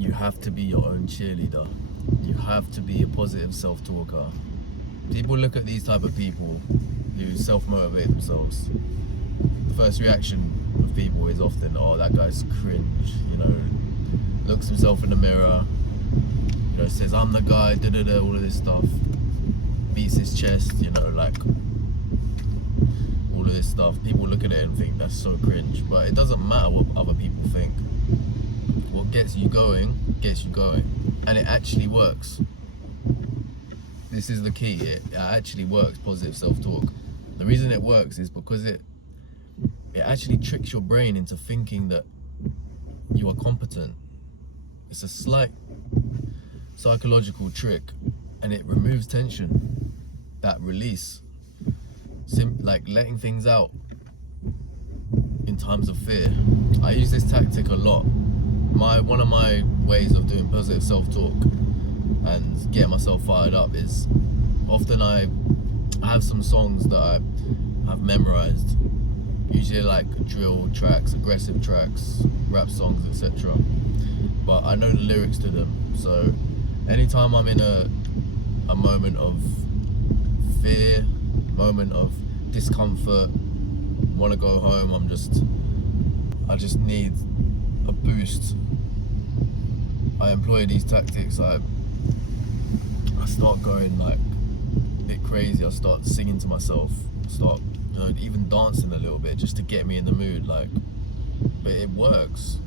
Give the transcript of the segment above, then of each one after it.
you have to be your own cheerleader. You have to be a positive self-talker. People look at these type of people who self-motivate themselves. The first reaction of people is often, oh, that guy's cringe, you know, looks himself in the mirror, you know, says, I'm the guy, all of this stuff, beats his chest, you know, like, all of this stuff. People look at it and think that's so cringe, but it doesn't matter what other people think. What gets you going, and it actually works. This is the key, it actually works, positive self-talk. The reason it works is because it actually tricks your brain into thinking that you are competent. It's a slight psychological trick, and it removes tension, that release, like letting things out in times of fear. I use this tactic a lot. One of my ways of doing positive self-talk and getting myself fired up is often I have some songs that I have memorized, usually like drill tracks, aggressive tracks, rap songs, etc. But I know the lyrics to them, so anytime I'm in a moment of fear, moment of discomfort, want to go home, I just need a boost, I employ these tactics. I start going like a bit crazy. I start singing to myself, start, you know, even dancing a little bit just to get me in the mood, like. But it works.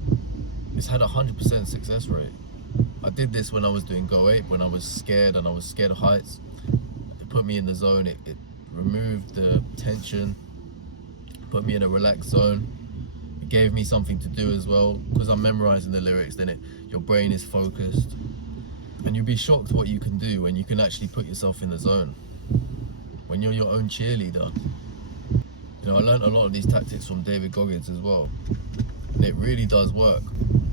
It's had 100% success rate. I did this when I was doing Go Ape, when I was scared and I was scared of heights. It put me in the zone. It removed the tension, put me in a relaxed zone. It gave me something to do as well, because I'm memorizing the lyrics. Then your brain is focused, and you'll be shocked what you can do when you can actually put yourself in the zone, when you're your own cheerleader. You know, I learned a lot of these tactics from David Goggins as well, and it really does work.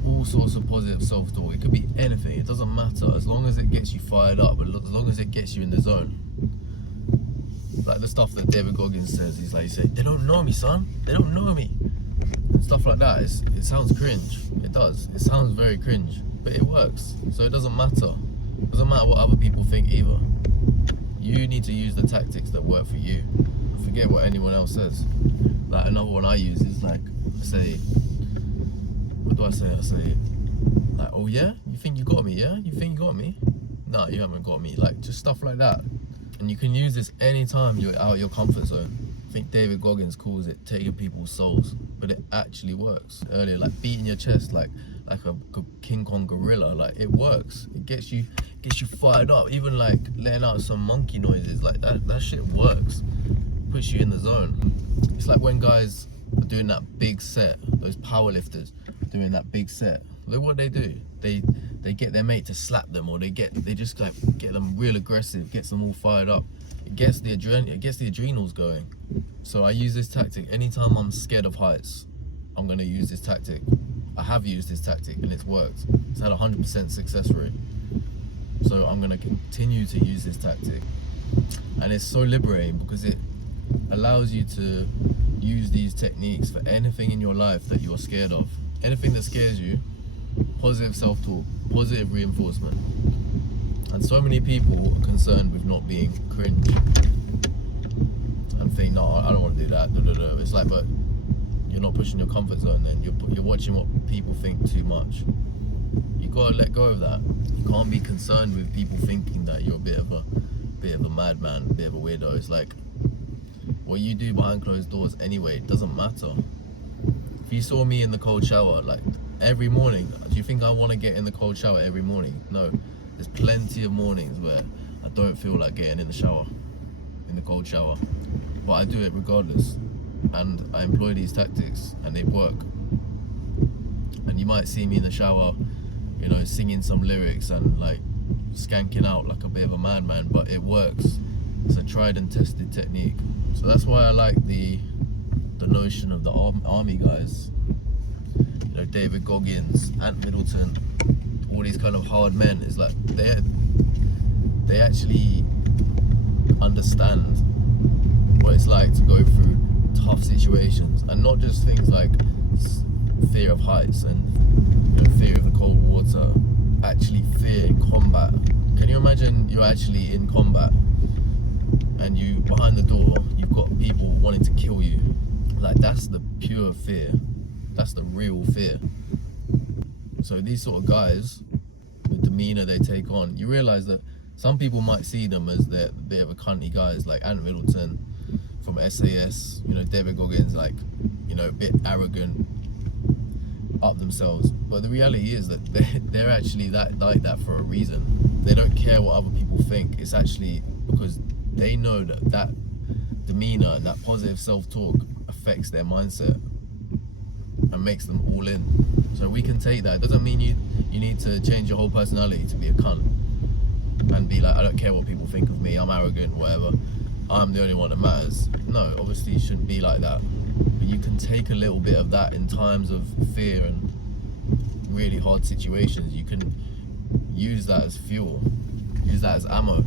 All sorts of positive self-talk. It could be anything. It doesn't matter, as long as it gets you fired up, as long as it gets you in the zone. Like the stuff that David Goggins says, he's like, they don't know me, son. They don't know me. And stuff like that. It sounds cringe. It does. It sounds very cringe, but it works. So it doesn't matter. It doesn't matter what other people think either. You need to use the tactics that work for you. Forget what anyone else says. Like another one I use is like, what do I say? I say, like, oh yeah? You think you got me, yeah? You think you got me? No, you haven't got me. Like, just stuff like that. And you can use this anytime you're out of your comfort zone. I think David Goggins calls it taking people's souls, but it actually works. Earlier, like beating your chest like a King Kong gorilla, like it works. It gets you fired up. Even like letting out some monkey noises, like that shit works. Puts you in the zone. It's like when guys are doing that big set, those powerlifters doing that big set. Look what they do. They get their mate to slap them, or they just like get them real aggressive, gets them all fired up. It gets the adrenals going. So I use this tactic anytime I'm scared of heights. I'm gonna use this tactic. I have used this tactic and it's worked. It's had 100% success rate. So I'm gonna continue to use this tactic. And it's so liberating because it allows you to use these techniques for anything in your life that you're scared of. Anything that scares you, positive self-talk, positive reinforcement. And so many people are concerned with not being cringe and think, no, I don't want to do that. It's like, but you're not pushing your comfort zone then. You're watching what people think too much. You gotta let go of that. You can't be concerned with people thinking that you're a bit of a madman, a bit of a weirdo. It's like, what you do behind closed doors anyway, it doesn't matter. If you saw me in the cold shower, like every morning, do you think I want to get in the cold shower every morning? No. There's plenty of mornings where I don't feel like getting in the shower, in the cold shower, but I do it regardless. And I employ these tactics and they work. And you might see me in the shower, you know, singing some lyrics and like skanking out like a bit of a madman, but it works. It's a tried and tested technique. So that's why I like the notion of the army guys, you know, David Goggins, Ant Middleton, all these kind of hard men. It's like they actually understand what it's like to go through tough situations, and not just things like fear of heights and, you know, fear of the cold water, actually fear in combat. Can you imagine you're actually in combat and you behind the door you've got people wanting to kill you? Like, that's the pure fear. That's the real fear. So these sort of guys, the demeanor they take on, you realize that some people might see them as they're the cunty guys, like Ant Middleton from SAS, you know, David Goggins, like, you know, a bit arrogant, up themselves. But the reality is that they're actually like that for a reason. They don't care what other people think. It's actually because they know that demeanor and that positive self-talk affects their mindset and makes them all in. So we can take that. It doesn't mean you need to change your whole personality to be a cunt and be like, I don't care what people think of me, I'm arrogant, whatever, I'm the only one that matters. No, obviously you shouldn't be like that. But you can take a little bit of that in times of fear and really hard situations. You can use that as fuel, use that as ammo.